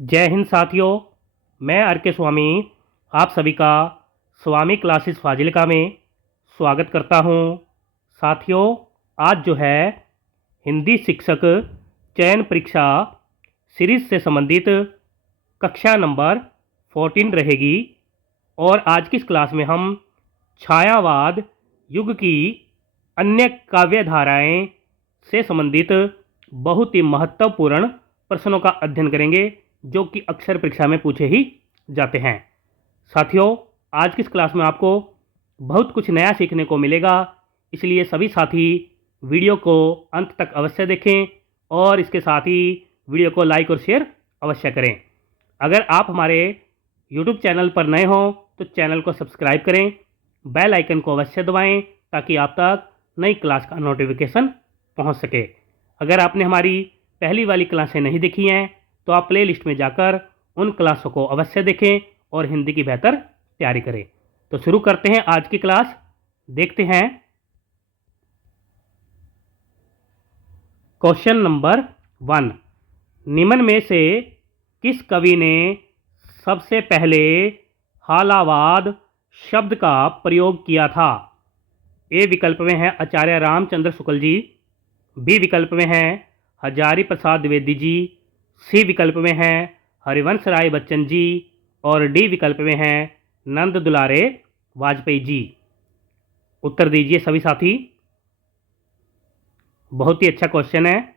जय हिंद साथियों। मैं आर के स्वामी आप सभी का स्वामी क्लासेस फाजिलका में स्वागत करता हूं। साथियों, आज जो है हिंदी शिक्षक चयन परीक्षा सीरीज से संबंधित कक्षा नंबर 14 रहेगी और आज की इस क्लास में हम छायावाद युग की अन्य काव्य धाराएं से संबंधित बहुत ही महत्वपूर्ण प्रश्नों का अध्ययन करेंगे जो कि अक्सर परीक्षा में पूछे ही जाते हैं। साथियों, आज की इस क्लास में आपको बहुत कुछ नया सीखने को मिलेगा, इसलिए सभी साथी वीडियो को अंत तक अवश्य देखें और इसके साथ ही वीडियो को लाइक और शेयर अवश्य करें। अगर आप हमारे YouTube चैनल पर नए हों तो चैनल को सब्सक्राइब करें, बेल आइकन को अवश्य दबाएं ताकि आप तक नई क्लास का नोटिफिकेशन पहुंच सके। अगर आपने हमारी पहली वाली क्लासें नहीं देखी हैं तो आप प्ले लिस्ट में जाकर उन क्लासों को अवश्य देखें और हिंदी की बेहतर तैयारी करें। तो शुरू करते हैं आज की क्लास। देखते हैं क्वेश्चन नंबर 1। निम्न में से किस कवि ने सबसे पहले हालावाद शब्द का प्रयोग किया था? ए विकल्प में है आचार्य रामचंद्र शुक्ल जी, बी विकल्प में है हजारी प्रसाद द्विवेदी जी, सी विकल्प में है हरिवंश राय बच्चन जी और डी विकल्प में है नंद दुलारे वाजपेयी जी। उत्तर दीजिए सभी साथी। बहुत ही अच्छा क्वेश्चन है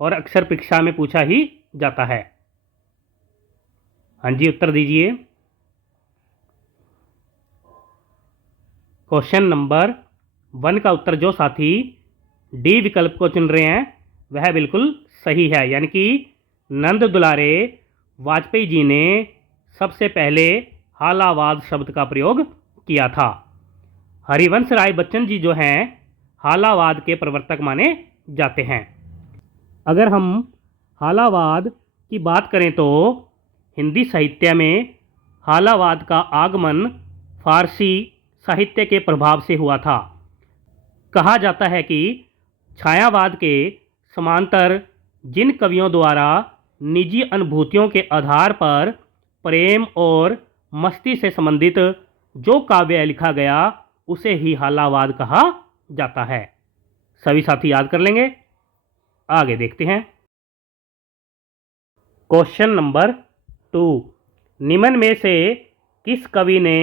और अक्सर परीक्षा में पूछा ही जाता है। हाँ जी, उत्तर दीजिए। क्वेश्चन नंबर 1 का उत्तर जो साथी डी विकल्प को चुन रहे हैं वह बिल्कुल सही है, यानी कि नंद दुलारे वाजपेयी जी ने सबसे पहले हालावाद शब्द का प्रयोग किया था। हरिवंश राय बच्चन जी जो हैं हालावाद के प्रवर्तक माने जाते हैं। अगर हम हालावाद की बात करें तो हिंदी साहित्य में हालावाद का आगमन फारसी साहित्य के प्रभाव से हुआ था। कहा जाता है कि छायावाद के समांतर जिन कवियों द्वारा निजी अनुभूतियों के आधार पर प्रेम और मस्ती से संबंधित जो काव्य लिखा गया उसे ही हालावाद कहा जाता है। सभी साथी याद कर लेंगे। आगे देखते हैं क्वेश्चन नंबर 2। निम्न में से किस कवि ने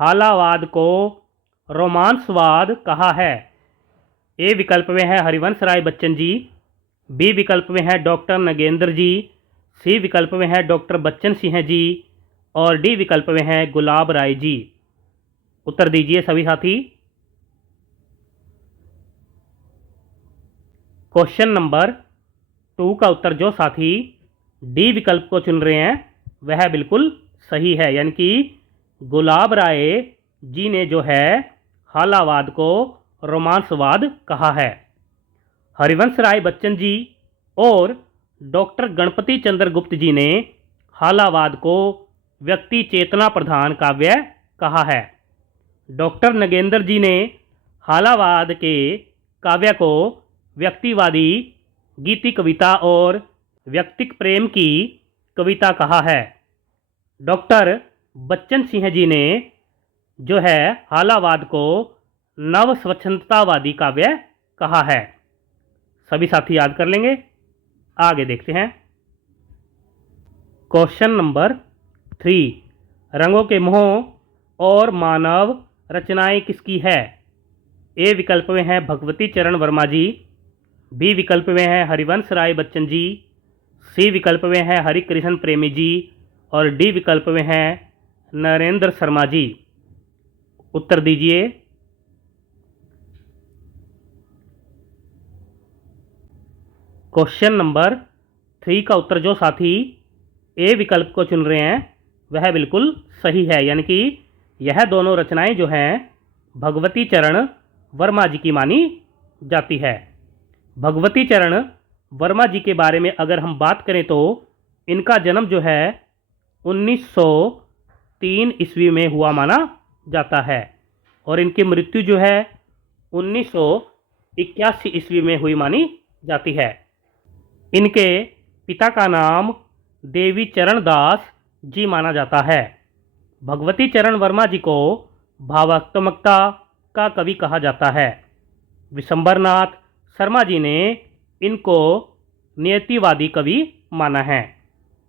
हालावाद को रोमांसवाद कहा है? ए विकल्प में है हरिवंश राय बच्चन जी, बी विकल्प में है डॉक्टर नगेंद्र जी, सी विकल्प में है डॉक्टर बच्चन सिंह जी और डी विकल्प में है गुलाब राय जी। उत्तर दीजिए सभी साथी। क्वेश्चन नंबर 2 का उत्तर जो साथी डी विकल्प को चुन रहे हैं वह बिल्कुल सही है, यानी कि गुलाब राय जी ने जो है हालावाद को रोमांसवाद कहा है। हरिवंश राय बच्चन जी और डॉक्टर गणपति चंद्र गुप्त जी ने हालावाद को व्यक्ति चेतना प्रधान काव्य कहा है। डॉक्टर नगेंद्र जी ने हालावाद के काव्य को व्यक्तिवादी गीति कविता और व्यक्तिक प्रेम की कविता कहा है। डॉक्टर बच्चन सिंह जी ने जो है हालावाद को नव स्वच्छंदतावादी काव्य कहा है। सभी साथी याद कर लेंगे। आगे देखते हैं क्वेश्चन नंबर 3। रंगों के मोह और मानव रचनाएं किसकी है? ए विकल्प में है भगवती चरण वर्मा जी, बी विकल्प में है हरिवंश राय बच्चन जी, सी विकल्प में है हरिकृष्ण प्रेमी जी और डी विकल्प में है नरेंद्र शर्मा जी। उत्तर दीजिए। क्वेश्चन नंबर 3 का उत्तर जो साथी ए विकल्प को चुन रहे हैं वह बिल्कुल सही है, यानी कि यह दोनों रचनाएं जो हैं भगवती चरण वर्मा जी की मानी जाती है। भगवती चरण वर्मा जी के बारे में अगर हम बात करें तो इनका जन्म जो है 1903 ईस्वी में हुआ माना जाता है और इनकी मृत्यु जो है 1981 ईस्वी में हुई मानी जाती है। इनके पिता का नाम देवी चरण दास जी माना जाता है। भगवती चरण वर्मा जी को भावात्मकता का कवि कहा जाता है। विशंबरनाथ शर्मा जी ने इनको नियतिवादी कवि माना है।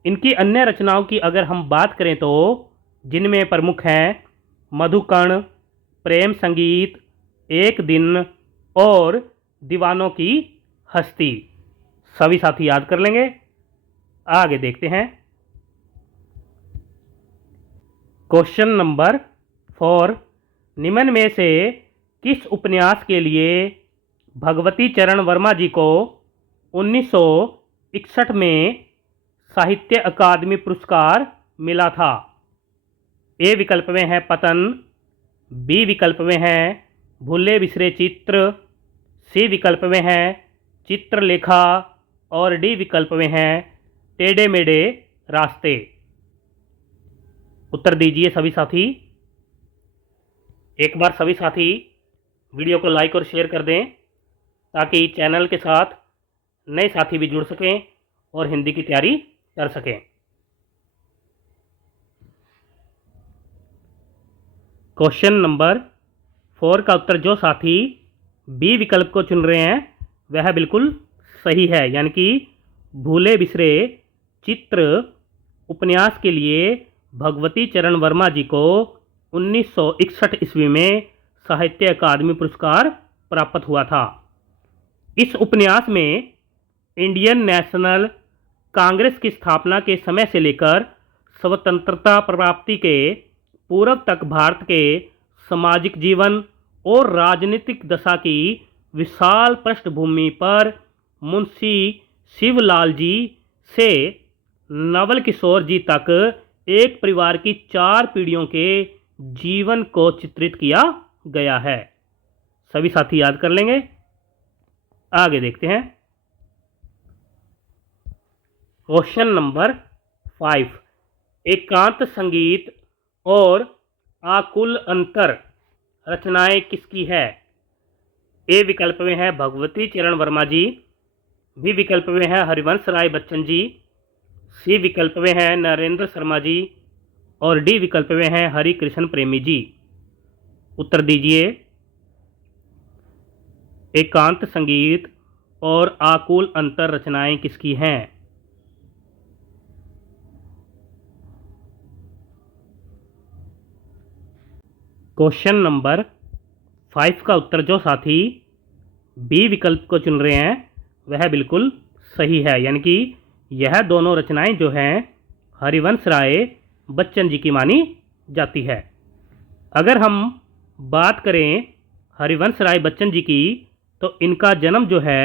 इनकी अन्य रचनाओं की अगर हम बात करें तो जिनमें प्रमुख हैं मधुकर्ण, प्रेम संगीत, एक दिन और दीवानों की हस्ती। सभी साथी याद कर लेंगे। आगे देखते हैं। क्वेश्चन नंबर 4, निम्न में से किस उपन्यास के लिए भगवती चरण वर्मा जी को 1961 में साहित्य अकादमी पुरस्कार मिला था? ए विकल्प में है पतन, बी विकल्प में है भूले बिसरे चित्र, सी विकल्प में है चित्रलेखा और डी विकल्प में है टेढ़े मेढ़े रास्ते। उत्तर दीजिए सभी साथी। एक बार सभी साथी वीडियो को लाइक और शेयर कर दें ताकि चैनल के साथ नए साथी भी जुड़ सकें और हिंदी की तैयारी कर सकें। क्वेश्चन नंबर 4 का उत्तर जो साथी बी विकल्प को चुन रहे हैं वह बिल्कुल सही है, यानी कि भूले बिसरे चित्र उपन्यास के लिए भगवती चरण वर्मा जी को 1961 ईस्वी में साहित्य अकादमी पुरस्कार प्राप्त हुआ था। इस उपन्यास में इंडियन नेशनल कांग्रेस की स्थापना के समय से लेकर स्वतंत्रता प्राप्ति के पूर्व तक भारत के सामाजिक जीवन और राजनीतिक दशा की विशाल पृष्ठभूमि पर मुंशी शिवलाल जी से नवल किशोर जी तक एक परिवार की 4 पीढ़ियों के जीवन को चित्रित किया गया है। सभी साथी याद कर लेंगे। आगे देखते हैं। क्वेश्चन नंबर 5, एकांत संगीत और आकुल अंतर रचनाएं किसकी है? ए विकल्प में है भगवती चरण वर्मा जी, बी विकल्प में है हरिवंश राय बच्चन जी, सी विकल्प में है नरेंद्र शर्मा जी और डी विकल्प में है हरि कृष्ण प्रेमी जी। उत्तर दीजिए। एकांत संगीत और आकुल अंतर रचनाएं किसकी हैं? क्वेश्चन नंबर 5 का उत्तर जो साथी बी विकल्प को चुन रहे हैं वह बिल्कुल सही है, यानी कि यह दोनों रचनाएं जो हैं हरिवंश राय बच्चन जी की मानी जाती है। अगर हम बात करें हरिवंश राय बच्चन जी की तो इनका जन्म जो है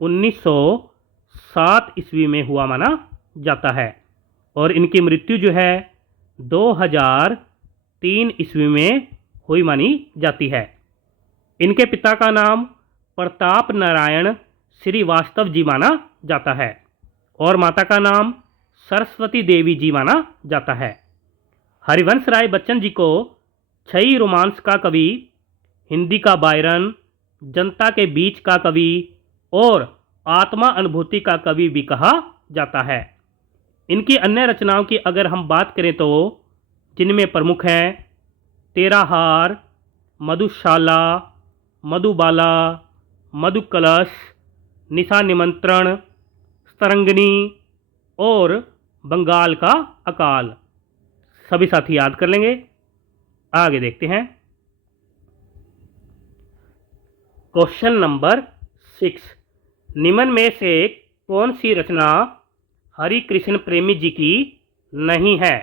1907 ईस्वी में हुआ माना जाता है और इनकी मृत्यु जो है 2003 ईस्वी में हुई मानी जाती है। इनके पिता का नाम प्रताप नारायण श्रीवास्तव जी माना जाता है और माता का नाम सरस्वती देवी जी माना जाता है। हरिवंश राय बच्चन जी को छई रोमांस का कवि, हिंदी का बायरन, जनता के बीच का कवि और आत्मा अनुभूति का कवि भी कहा जाता है। इनकी अन्य रचनाओं की अगर हम बात करें तो जिनमें प्रमुख हैं तेरा हार, मधुशाला, मधुबाला, मधुकलश, निशा निमंत्रण, तरंगिणी और बंगाल का अकाल। सभी साथी याद कर लेंगे। आगे देखते हैं। क्वेश्चन नंबर 6, निम्न में से कौन सी रचना हरि कृष्ण प्रेमी जी की नहीं है?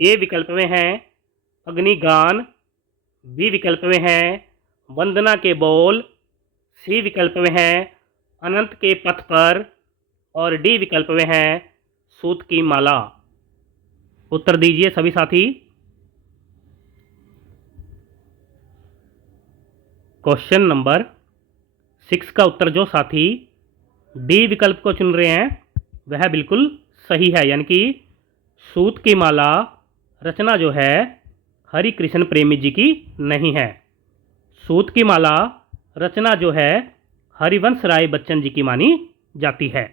ए विकल्प में है अग्निगान, बी विकल्प में है वंदना के बोल, सी विकल्प में है अनंत के पथ पर और डी विकल्प में है सूत की माला। उत्तर दीजिए सभी साथी। क्वेश्चन नंबर 6 का उत्तर जो साथी डी विकल्प को चुन रहे हैं वह बिल्कुल सही है, यानी कि सूत की माला रचना जो है हरि कृष्ण प्रेमी जी की नहीं है। सूत की माला रचना जो है हरिवंश राय बच्चन जी की मानी जाती है।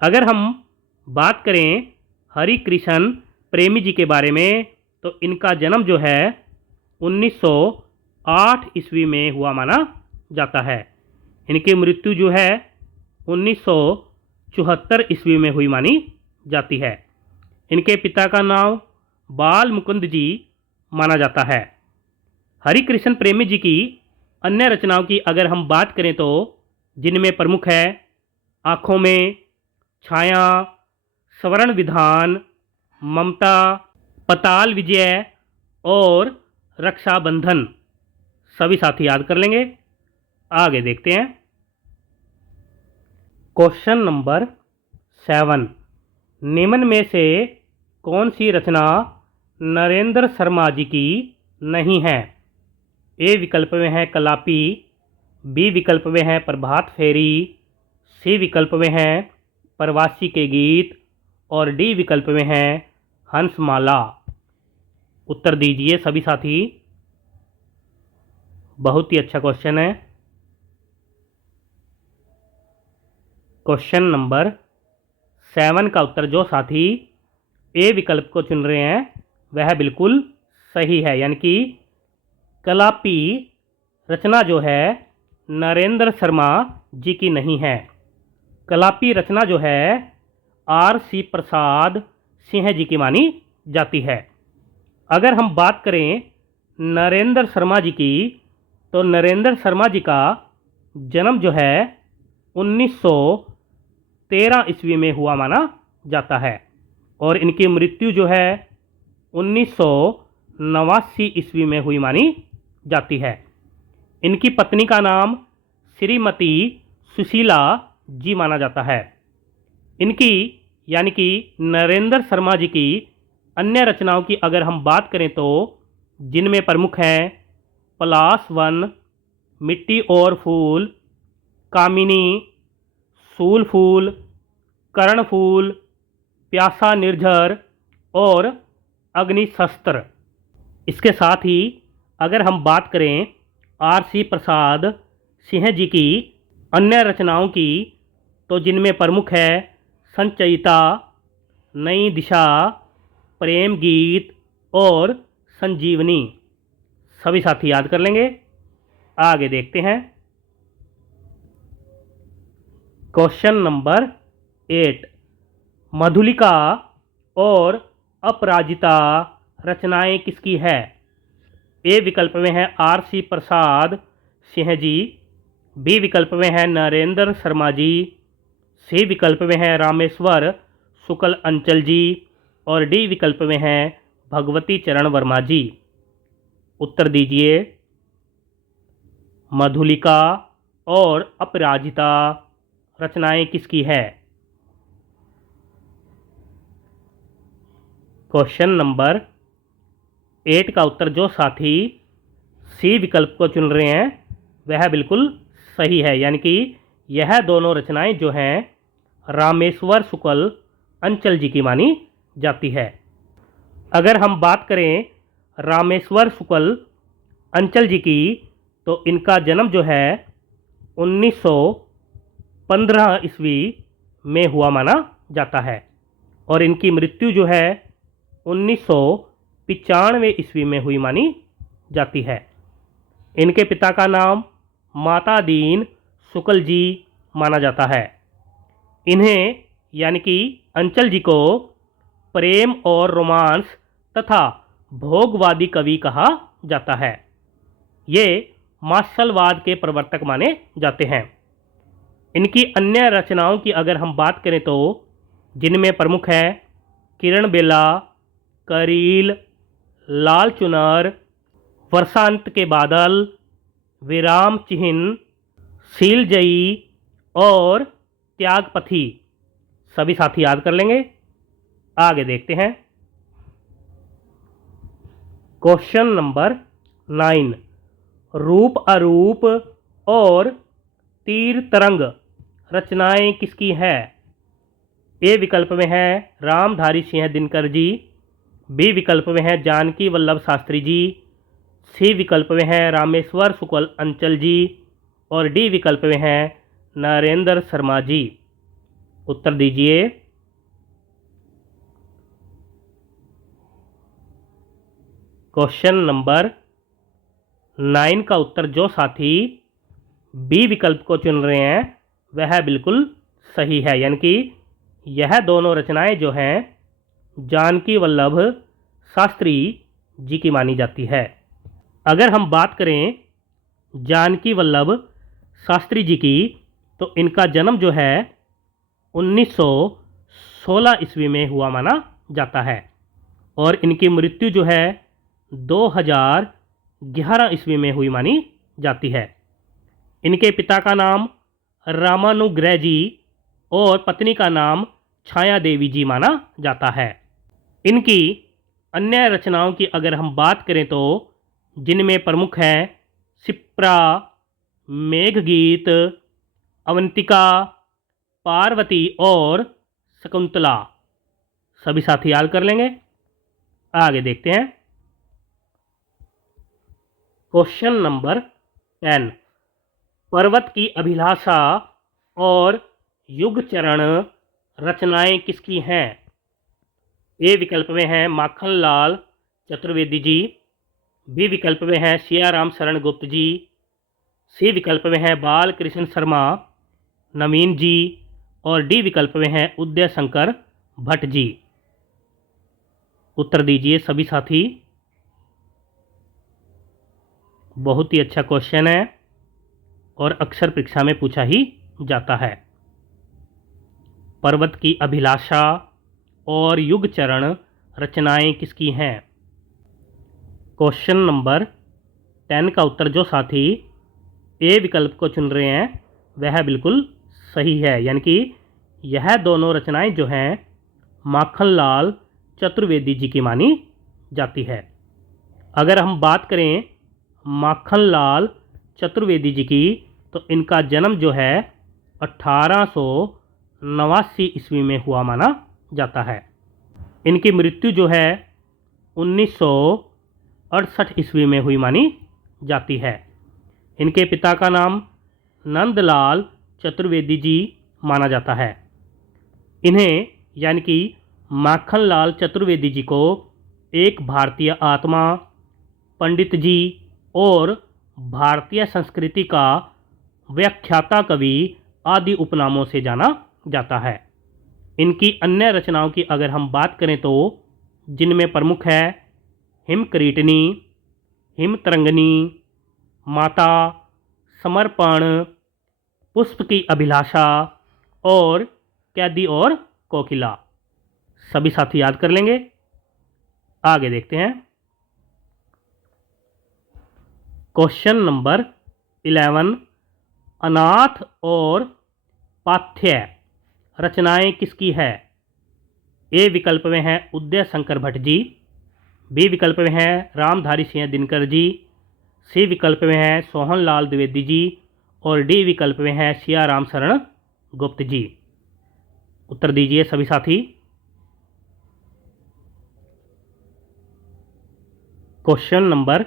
अगर हम बात करें हरि कृष्ण प्रेमी जी के बारे में तो इनका जन्म जो है 1908 ईस्वी में हुआ माना जाता है। इनकी मृत्यु जो है 1974 ईस्वी में हुई मानी जाती है। इनके पिता का नाम बाल मुकुंद जी माना जाता है। हरि कृष्ण प्रेमी जी की अन्य रचनाओं की अगर हम बात करें तो जिनमें प्रमुख है आँखों में, छाया, स्वर्ण विधान, ममता, पताल विजय और रक्षाबंधन। सभी साथी याद कर लेंगे। आगे देखते हैं। क्वेश्चन नंबर 7, निम्न में से कौन सी रचना नरेंद्र शर्मा जी की नहीं है? ए विकल्प में है कलापी, बी विकल्प में है प्रभात फेरी, सी विकल्प में है प्रवासी के गीत और डी विकल्प में है हंसमाला। उत्तर दीजिए सभी साथी। बहुत ही अच्छा क्वेश्चन है। क्वेश्चन नंबर 7 का उत्तर जो साथी ए विकल्प को चुन रहे हैं वह बिल्कुल सही है, यानी कि कलापी रचना जो है नरेंद्र शर्मा जी की नहीं है। कलापी रचना जो है R.C. प्रसाद सिंह जी की मानी जाती है। अगर हम बात करें नरेंद्र शर्मा जी की तो नरेंद्र शर्मा जी का जन्म जो है 1913 ईस्वी में हुआ माना जाता है और इनकी मृत्यु जो है 1989 ईस्वी में हुई मानी जाती है। इनकी पत्नी का नाम श्रीमती सुशीला जी माना जाता है। इनकी यानी कि नरेंद्र शर्मा जी की अन्य रचनाओं की अगर हम बात करें तो जिनमें प्रमुख हैं पलाश वन, मिट्टी और फूल, कामिनी, सूल फूल, कर्ण फूल, प्यासा निर्झर और अग्निशस्त्र। इसके साथ ही अगर हम बात करें R.C. प्रसाद सिंह जी की अन्य रचनाओं की तो जिनमें प्रमुख है संचयिता, नई दिशा, प्रेम गीत और संजीवनी। सभी साथी याद कर लेंगे। आगे देखते हैं। क्वेश्चन नंबर 8, मधुलिका और अपराजिता रचनाएं किसकी है? ए विकल्प में है R.C. प्रसाद सिंह जी, बी विकल्प में है नरेंद्र शर्मा जी, सी विकल्प में है रामेश्वर शुक्ल अंचल जी और डी विकल्प में है भगवती चरण वर्मा जी। उत्तर दीजिए। मधुलिका और अपराजिता रचनाएं किसकी है? क्वेश्चन नंबर 8 का उत्तर जो साथी सी विकल्प को चुन रहे हैं वह बिल्कुल सही है, यानी कि यह दोनों रचनाएं जो हैं रामेश्वर शुक्ल अंचल जी की मानी जाती है। अगर हम बात करें रामेश्वर शुक्ल अंचल जी की तो इनका जन्म जो है 1915 ईस्वी में हुआ माना जाता है और इनकी मृत्यु जो है 1995 ईस्वी में हुई मानी जाती है। इनके पिता का नाम माता दीन शुक्ल जी माना जाता है। इन्हें यानी कि अंचल जी को प्रेम और रोमांस तथा भोगवादी कवि कहा जाता है। ये मार्शलवाद के प्रवर्तक माने जाते हैं। इनकी अन्य रचनाओं की अगर हम बात करें तो जिनमें प्रमुख है किरण बेला, करील, लाल चुनर, वर्षांत के बादल, विराम चिन्ह, सीलजयी और त्यागपथी। सभी साथी याद कर लेंगे। आगे देखते हैं। क्वेश्चन नंबर 9, रूप अरूप और तीर तरंग रचनाएं किसकी है? ए विकल्प में है रामधारी सिंह दिनकर जी, बी विकल्प में है जानकी वल्लभ शास्त्री जी, सी विकल्प में है रामेश्वर शुक्ल अंचल जी और डी विकल्प में है नरेंद्र शर्मा जी। उत्तर दीजिए। क्वेश्चन नंबर 9 का उत्तर जो साथी बी विकल्प को चुन रहे हैं वह बिल्कुल सही है, यानी कि यह दोनों रचनाएं जो हैं जानकी वल्लभ शास्त्री जी की मानी जाती है। अगर हम बात करें जानकी वल्लभ शास्त्री जी की, तो इनका जन्म जो है 1916 ईस्वी में हुआ माना जाता है और इनकी मृत्यु जो है 2011 ईस्वी में हुई मानी जाती है। इनके पिता का नाम रामानुग्रह जी और पत्नी का नाम छाया देवी जी माना जाता है। इनकी अन्य रचनाओं की अगर हम बात करें तो जिनमें प्रमुख हैं शिप्रा, मेघगीत, अवंतिका, पार्वती और शकुंतला। सभी साथी याद कर लेंगे। आगे देखते हैं। क्वेश्चन नंबर 10, पर्वत की अभिलाषा और युग चरण रचनाएं किसकी हैं? ए विकल्प में हैं माखनलाल चतुर्वेदी जी, बी विकल्प में हैं सियाराम शरण गुप्त जी, सी विकल्प में हैं बाल कृष्ण शर्मा नवीन जी और डी विकल्प में हैं उदय शंकर भट्ट जी। उत्तर दीजिए सभी साथी। बहुत ही अच्छा क्वेश्चन है और अक्सर परीक्षा में पूछा ही जाता है। पर्वत की अभिलाषा और युग चरण रचनाएं किसकी हैं? क्वेश्चन नंबर 10 का उत्तर जो साथी ए विकल्प को चुन रहे हैं वह बिल्कुल सही है, यानी कि यह दोनों रचनाएं जो हैं माखनलाल चतुर्वेदी जी की मानी जाती है। अगर हम बात करें माखनलाल चतुर्वेदी जी की, तो इनका जन्म जो है 1889 ईस्वी में हुआ माना जाता है। इनकी मृत्यु जो है 1968 ईस्वी में हुई मानी जाती है। इनके पिता का नाम नंदलाल चतुर्वेदी जी माना जाता है। इन्हें यानी कि माखनलाल चतुर्वेदी जी को एक भारतीय आत्मा, पंडित जी और भारतीय संस्कृति का व्याख्याता कवि आदि उपनामों से जाना जाता है। इनकी अन्य रचनाओं की अगर हम बात करें तो जिनमें प्रमुख है हिमकरीटनी, हिमतरंगिनी, माता, समर्पण, पुष्प की अभिलाषा और कैदी और कोकिला। सभी साथी याद कर लेंगे। आगे देखते हैं। क्वेश्चन नंबर 11, अनाथ और पाथ्य रचनाएं किसकी है? ए विकल्प में है उदय शंकर भट्ट जी, बी विकल्प में है रामधारी सिंह दिनकर जी, सी विकल्प में है सोहनलाल द्विवेदी जी और डी विकल्प में है सियाराम शरण गुप्त जी। उत्तर दीजिए सभी साथी। क्वेश्चन नंबर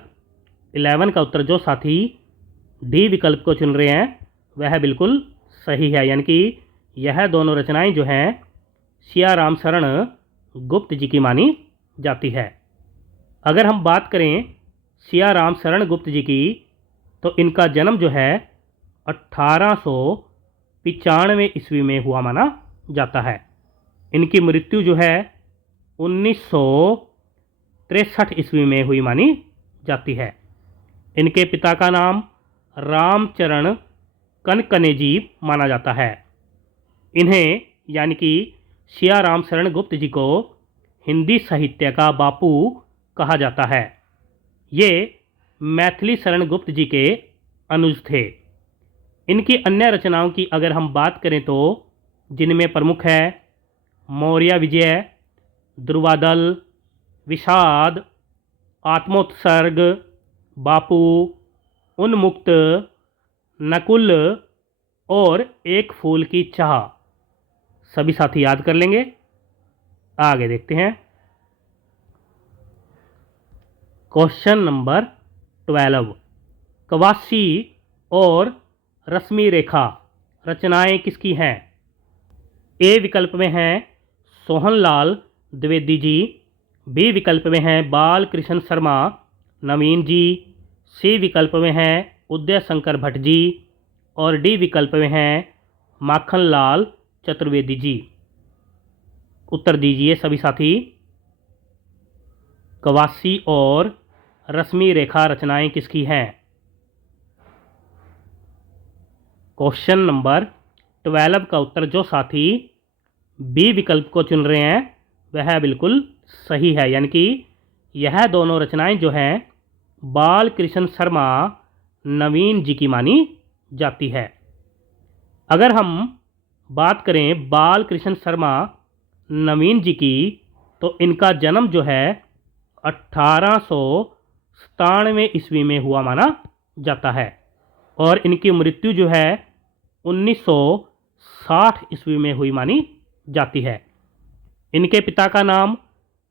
11 का उत्तर जो साथी डी विकल्प को चुन रहे हैं वह बिल्कुल सही है, यानी कि यह दोनों रचनाएं जो हैं सियाराम शरण गुप्त जी की मानी जाती है। अगर हम बात करें सियाराम शरण गुप्त जी की, तो इनका जन्म जो है 1895 ईस्वी में हुआ माना जाता है। इनकी मृत्यु जो है 1963 ईस्वी में हुई मानी जाती है। इनके पिता का नाम रामचरण कनकने जी माना जाता है। इन्हें यानी कि सियाराम शरण गुप्त जी को हिंदी साहित्य का बापू कहा जाता है। ये मैथिली शरण गुप्त जी के अनुज थे। इनकी अन्य रचनाओं की अगर हम बात करें तो जिनमें प्रमुख है मौर्य विजय, दुर्वादल, विषाद, आत्मोत्सर्ग, बापू, उन्मुक्त, नकुल और एक फूल की चाह। सभी साथी याद कर लेंगे। आगे देखते हैं। क्वेश्चन नंबर 12, कवासी और रश्मि रेखा रचनाएं किसकी हैं? ए विकल्प में हैं सोहनलाल द्विवेदी जी, बी विकल्प में हैं बाल कृष्ण शर्मा नवीन जी, सी विकल्प में हैं उदय शंकर भट्ट जी और डी विकल्प में हैं माखनलाल चतुर्वेदी जी। उत्तर दीजिए सभी साथी। कवासी और रश्मि रेखा रचनाएं किसकी हैं? क्वेश्चन नंबर 12 का उत्तर जो साथी बी विकल्प को चुन रहे हैं वह बिल्कुल सही है, यानी कि यह दोनों रचनाएं जो हैं बाल कृष्ण शर्मा नवीन जी की मानी जाती है। अगर हम बात करें बाल कृष्ण शर्मा नवीन जी की तो इनका जन्म जो है 1897 ईस्वी में हुआ माना जाता है और इनकी मृत्यु जो है 1960 ईस्वी में हुई मानी जाती है। इनके पिता का नाम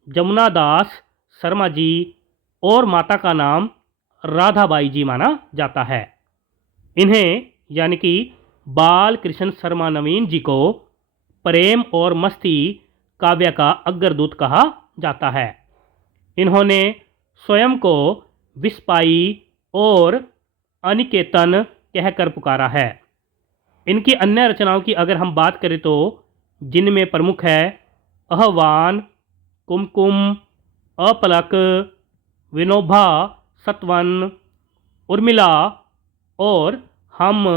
जमुना दास शर्मा जी और माता का नाम राधाबाई जी माना जाता है। इन्हें यानी कि बाल कृष्ण शर्मा नवीन जी को प्रेम और मस्ती काव्य का अग्रदूत कहा जाता है। इन्होंने स्वयं को विस्पाई और अनिकेतन कहकर पुकारा है। इनकी अन्य रचनाओं की अगर हम बात करें तो जिनमें प्रमुख है आह्वान, कुमकुम, अपलक, विनोबा, सतवन, उर्मिला और हम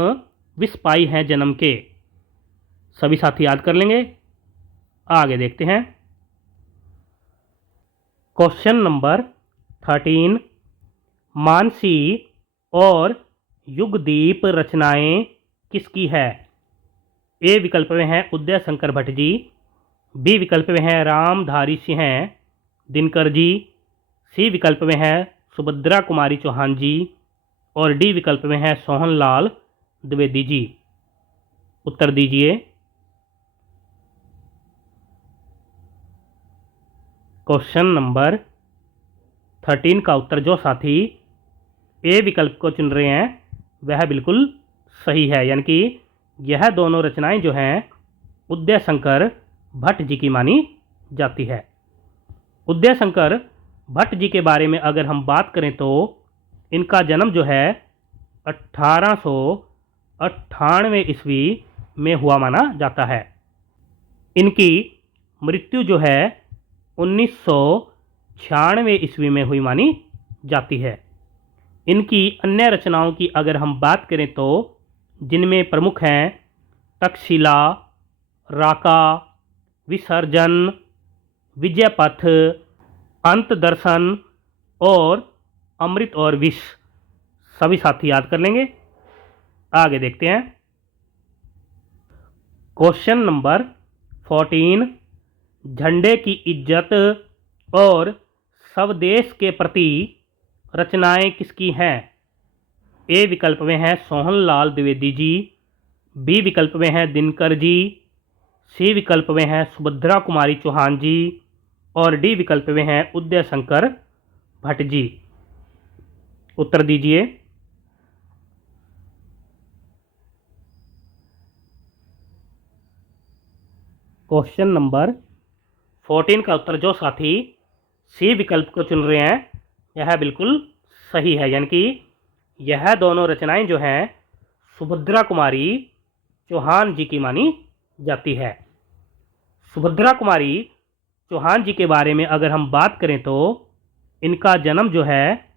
विस्पाई हैं जन्म के। सभी साथी याद कर लेंगे। आगे देखते हैं। क्वेश्चन नंबर 13 मानसी और युगदीप रचनाएं किसकी है? ए विकल्प में है उदय शंकर भट्ट जी, बी विकल्प में है रामधारी सिंह दिनकर जी, सी विकल्प में है सुभद्रा कुमारी चौहान जी और डी विकल्प में है सोहनलाल द्विवेदी जी। उत्तर दीजिए। क्वेश्चन नंबर 13 का उत्तर जो साथी ए विकल्प को चुन रहे हैं वह बिल्कुल सही है, यानी कि यह दोनों रचनाएं जो हैं उदय शंकर भट्ट जी की मानी जाती है। उदय शंकर भट्ट जी के बारे में अगर हम बात करें तो इनका जन्म जो है 1898 ईस्वी में हुआ माना जाता है। इनकी मृत्यु जो है 1996 ईस्वी में हुई मानी जाती है। इनकी अन्य रचनाओं की अगर हम बात करें तो जिनमें प्रमुख हैं तक्षशिला, राका, विसर्जन, विजयपथ, अंत दर्शन और अमृत और विष। सभी साथी याद कर लेंगे। आगे देखते हैं। क्वेश्चन नंबर 14 झंडे की इज्जत और स्वदेश के प्रति रचनाएं किसकी हैं? ए विकल्प में है सोहनलाल द्विवेदी जी, बी विकल्प में है दिनकर जी, सी विकल्प में है सुभद्रा कुमारी चौहान जी और डी विकल्प में है उदय शंकर भट्ट जी। उत्तर दीजिए। क्वेश्चन नंबर 14 का उत्तर जो साथी सी विकल्प को चुन रहे हैं यह बिल्कुल सही है, यानी कि यह दोनों रचनाएं जो हैं सुभद्रा कुमारी चौहान जी की मानी जाती है। सुभद्रा कुमारी चौहान जी के बारे में अगर हम बात करें तो इनका जन्म जो है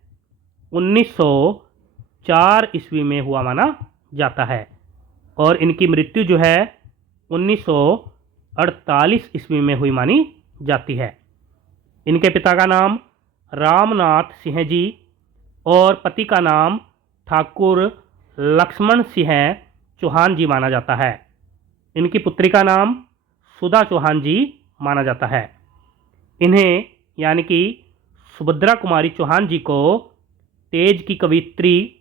1904 ईस्वी में हुआ माना जाता है और इनकी मृत्यु जो है 1948 ईस्वी में हुई मानी जाती है। इनके पिता का नाम रामनाथ सिंह जी और पति का नाम ठाकुर लक्ष्मण सिंह चौहान जी माना जाता है। इनकी पुत्री का नाम सुधा चौहान जी माना जाता है। इन्हें यानी कि सुभद्रा कुमारी चौहान जी को तेज की कवित्री,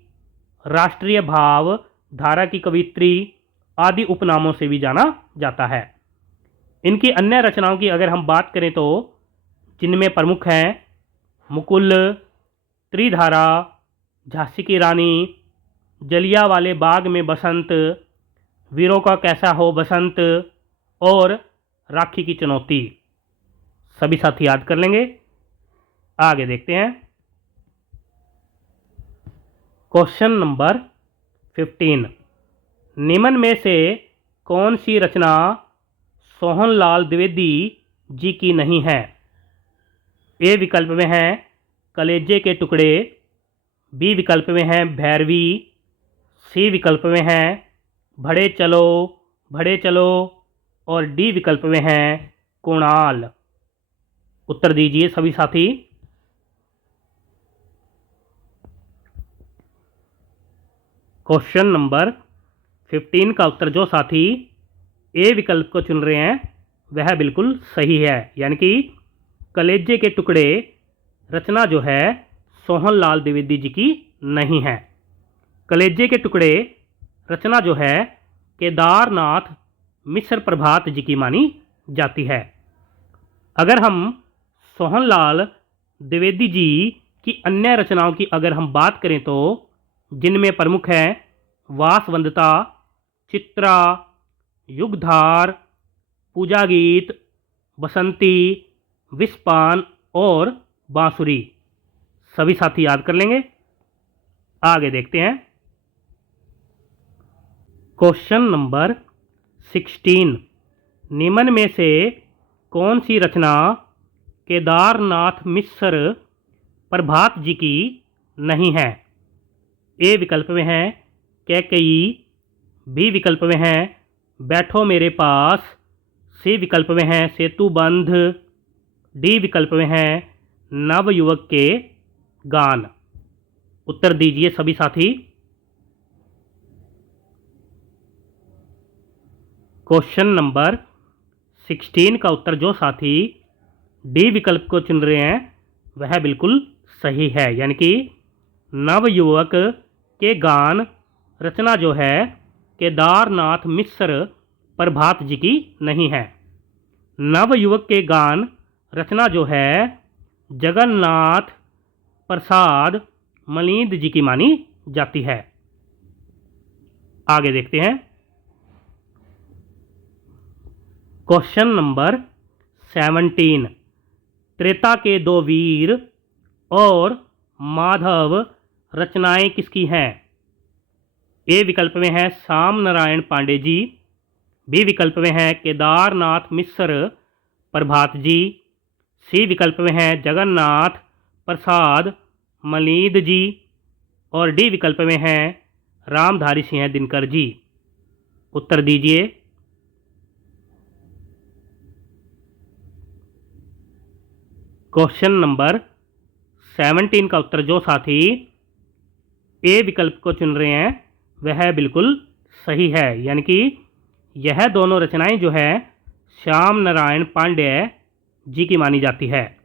राष्ट्रीय भाव धारा की कवित्री आदि उपनामों से भी जाना जाता है। इनकी अन्य रचनाओं की अगर हम बात करें तो जिनमें प्रमुख हैं मुकुल, त्रिधारा, झांसी की रानी, जलियांवाले बाग में बसंत, वीरों का कैसा हो बसंत और राखी की चुनौती। सभी साथी याद कर लेंगे। आगे देखते हैं। क्वेश्चन नंबर 15, निम्न में से कौन सी रचना सोहनलाल द्विवेदी जी की नहीं है? ए विकल्प में है कलेजे के टुकड़े, बी विकल्प में है भैरवी, सी विकल्प में है भड़े चलो और डी विकल्प में है कुणाल। उत्तर दीजिए सभी साथी। क्वेश्चन नंबर 15 का उत्तर जो साथी ए विकल्प को चुन रहे हैं वह बिल्कुल सही है, यानी कि कलेजे के टुकड़े रचना जो है सोहनलाल द्विवेदी जी की नहीं है। कलेजे के टुकड़े रचना जो है केदारनाथ मिश्र प्रभात जी की मानी जाती है। अगर हम सोहनलाल द्विवेदी जी की अन्य रचनाओं की अगर हम बात करें तो जिनमें प्रमुख हैं वासवंदता, चित्रा, युगधार, पूजा गीत, बसंती, विस्पान और बांसुरी। सभी साथी याद कर लेंगे। आगे देखते हैं। क्वेश्चन नंबर 16, निम्न में से कौन सी रचना केदारनाथ मिश्र प्रभात जी की नहीं है? ए विकल्प में है कैकेयी, बी विकल्प में है बैठो मेरे पास, सी विकल्प में है सेतुबंध, डी विकल्प में है नवयुवक के गान। उत्तर दीजिए सभी साथी। क्वेश्चन नंबर 16 का उत्तर जो साथी डी विकल्प को चुन रहे हैं वह बिल्कुल सही है, यानी कि नवयुवक के गान रचना जो है केदारनाथ मिश्र प्रभात जी की नहीं है। नवयुवक के गान रचना जो है जगन्नाथ प्रसाद मलिंद जी की मानी जाती है। आगे देखते हैं। क्वेश्चन नंबर 17, त्रेता के दो वीर और माधव रचनाएं किसकी हैं? ए विकल्प में है श्याम नारायण पांडे जी, बी विकल्प में है केदारनाथ मिश्र प्रभात जी, सी विकल्प में है जगन्नाथ प्रसाद मलिंद जी और डी विकल्प में है रामधारी सिंह दिनकर जी। उत्तर दीजिए। क्वेश्चन नंबर 17 का उत्तर जो साथी ए विकल्प को चुन रहे हैं वह बिल्कुल सही है, यानी कि यह दोनों रचनाएं जो है श्याम नारायण पांडे जी की मानी जाती है।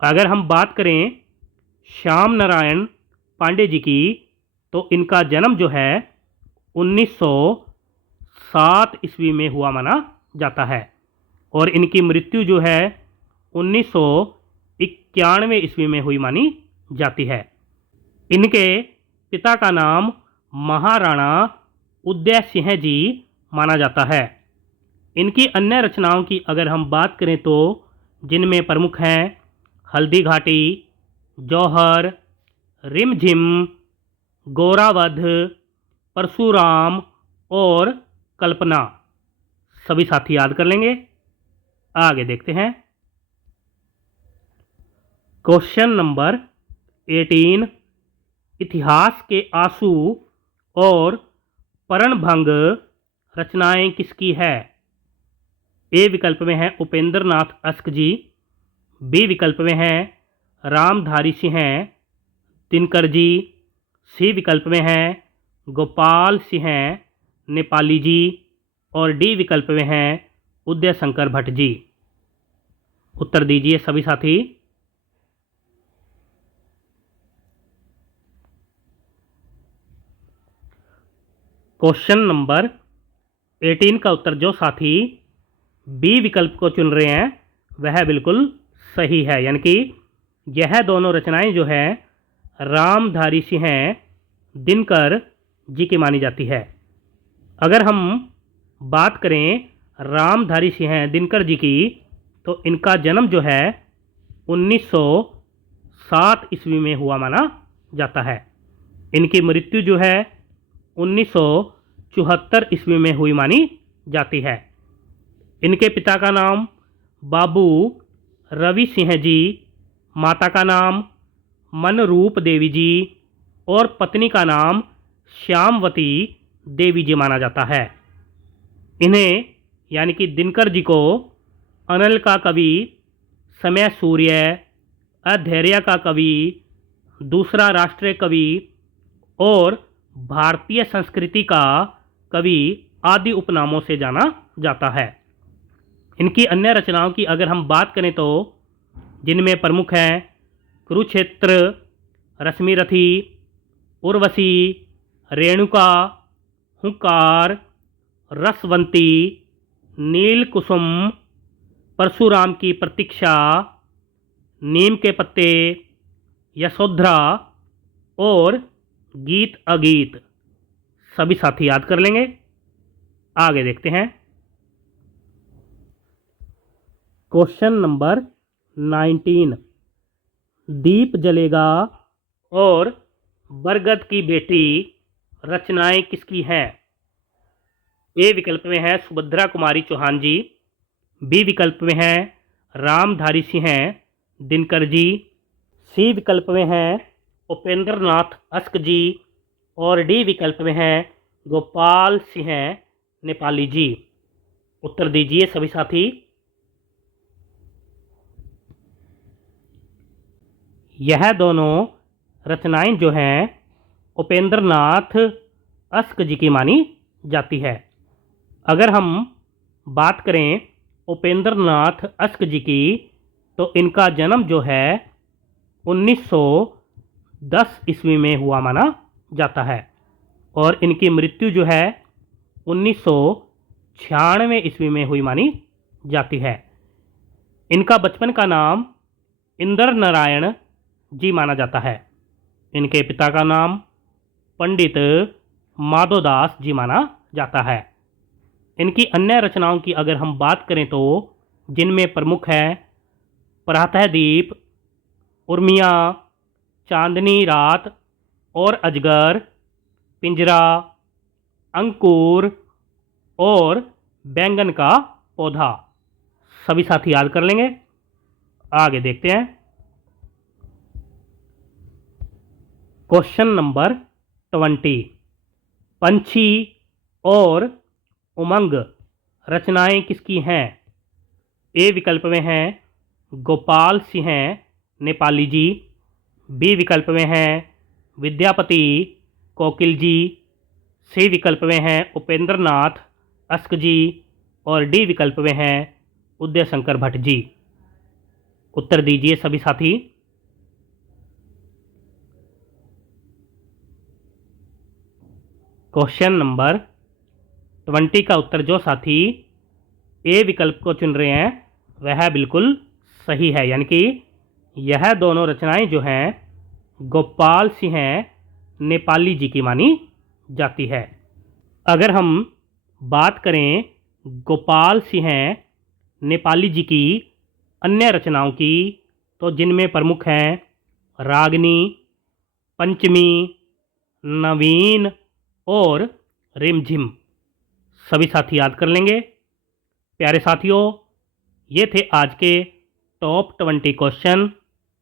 अगर हम बात करें श्याम नारायण पांडे जी की तो इनका जन्म जो है 1907 ईस्वी में हुआ माना जाता है और इनकी मृत्यु जो है 1991 ईस्वी में हुई मानी जाती है। इनके पिता का नाम महाराणा उदय सिंह जी माना जाता है। इनकी अन्य रचनाओं की अगर हम बात करें तो जिनमें प्रमुख हैं हल्दी घाटी, जौहर, रिमझिम, गोरावध, परशुराम और कल्पना। सभी साथी याद कर लेंगे। आगे देखते हैं। क्वेश्चन नंबर 18, इतिहास के आंसू और परणभंग रचनाएं किसकी है? ए विकल्प में है उपेंद्र नाथ अस्क जी, बी विकल्प में है रामधारी सिंह दिनकर जी, सी विकल्प में है गोपाल सिंह नेपाली जी और डी विकल्प में है उदय शंकर भट्ट जी। उत्तर दीजिए सभी साथी। क्वेश्चन नंबर 18 का उत्तर जो साथी बी विकल्प को चुन रहे हैं वह बिल्कुल सही है, यानी कि यह दोनों रचनाएं जो है रामधारी सिंह दिनकर जी की मानी जाती है। अगर हम बात करें रामधारी सिंह दिनकर जी की तो इनका जन्म जो है 1907 ईस्वी में हुआ माना जाता है। इनकी मृत्यु जो है 1974 ईस्वी में हुई मानी जाती है। इनके पिता का नाम बाबू रवि सिंह जी, माता का नाम मनरूप देवी जी और पत्नी का नाम श्यामवती देवी जी माना जाता है। इन्हें यानी कि दिनकर जी को अनल का कवि, समय सूर्य, अधैर्य का कवि, दूसरा राष्ट्रीय कवि और भारतीय संस्कृति का कवि आदि उपनामों से जाना जाता है। इनकी अन्य रचनाओं की अगर हम बात करें तो जिनमें प्रमुख हैं कुरुक्षेत्र, रश्मिरथी, उर्वशी, रेणुका, हुंकार, रसवंती, नील कुसुम, परशुराम की प्रतीक्षा, नीम के पत्ते, यशोधरा और गीत अगीत। सभी साथी याद कर लेंगे। आगे देखते हैं। क्वेश्चन नंबर 19, दीप जलेगा और बरगद की बेटी रचनाएं किसकी हैं? ए विकल्प में है सुभद्रा कुमारी चौहान जी, बी विकल्प में है रामधारी सिंह दिनकर जी, सी विकल्प में है उपेंद्र नाथ अस्क जी और डी विकल्प में है गोपाल सिंह नेपाली जी। उत्तर दीजिए सभी साथी। यह दोनों रचनाएं जो हैं उपेंद्र नाथ अस्क जी की मानी जाती है। अगर हम बात करें उपेंद्र नाथ अस्क जी की तो इनका जन्म जो है 1910 ईस्वी में हुआ माना जाता है और इनकी मृत्यु जो है 1996 ईस्वी में हुई मानी जाती है। इनका बचपन का नाम इंद्र नारायण जी माना जाता है। इनके पिता का नाम पंडित माधोदास जी माना जाता है। इनकी अन्य रचनाओं की अगर हम बात करें तो जिनमें प्रमुख है प्रातःदीप, उर्मियाँ, चांदनी रात और अजगर, पिंजरा, अंकुर और बैंगन का पौधा। सभी साथी याद कर लेंगे। आगे देखते हैं। क्वेश्चन नंबर 20, पंछी और उमंग रचनाएं किसकी हैं? ए विकल्प में हैं गोपाल सिंह नेपाली जी, बी विकल्प में हैं विद्यापति कोकिल जी, सी विकल्प में हैं उपेंद्र नाथ अस्क जी और डी विकल्प में हैं उदय शंकर भट्ट जी। उत्तर दीजिए सभी साथी। क्वेश्चन नंबर 20 का उत्तर जो साथी ए विकल्प को चुन रहे हैं वह बिल्कुल सही है, यानी कि यह दोनों रचनाएं जो हैं गोपाल सिंह नेपाली जी की मानी जाती है। अगर हम बात करें गोपाल सिंह नेपाली जी की अन्य रचनाओं की तो जिनमें प्रमुख हैं रागनी, पंचमी, नवीन और रिमझिम। सभी साथी याद कर लेंगे। प्यारे साथियों, ये थे आज के टॉप 20 क्वेश्चन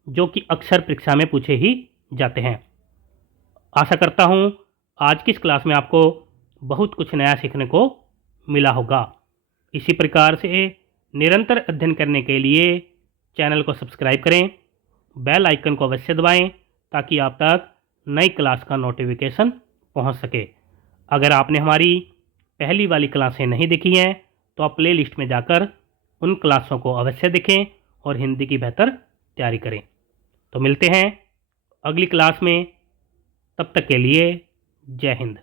जो कि अक्सर परीक्षा में पूछे ही जाते हैं। आशा करता हूँ आज की इस क्लास में आपको बहुत कुछ नया सीखने को मिला होगा। इसी प्रकार से निरंतर अध्ययन करने के लिए चैनल को सब्सक्राइब करें, बेल आइकन को अवश्य दबाएं ताकि आप तक नई क्लास का नोटिफिकेशन पहुंच सके। अगर आपने हमारी पहली वाली क्लासें नहीं देखी हैं तो आप प्ले लिस्ट में जाकर उन क्लासों को अवश्य देखें और हिंदी की बेहतर तैयारी करें। तो मिलते हैं अगली क्लास में, तब तक के लिए जय हिंद।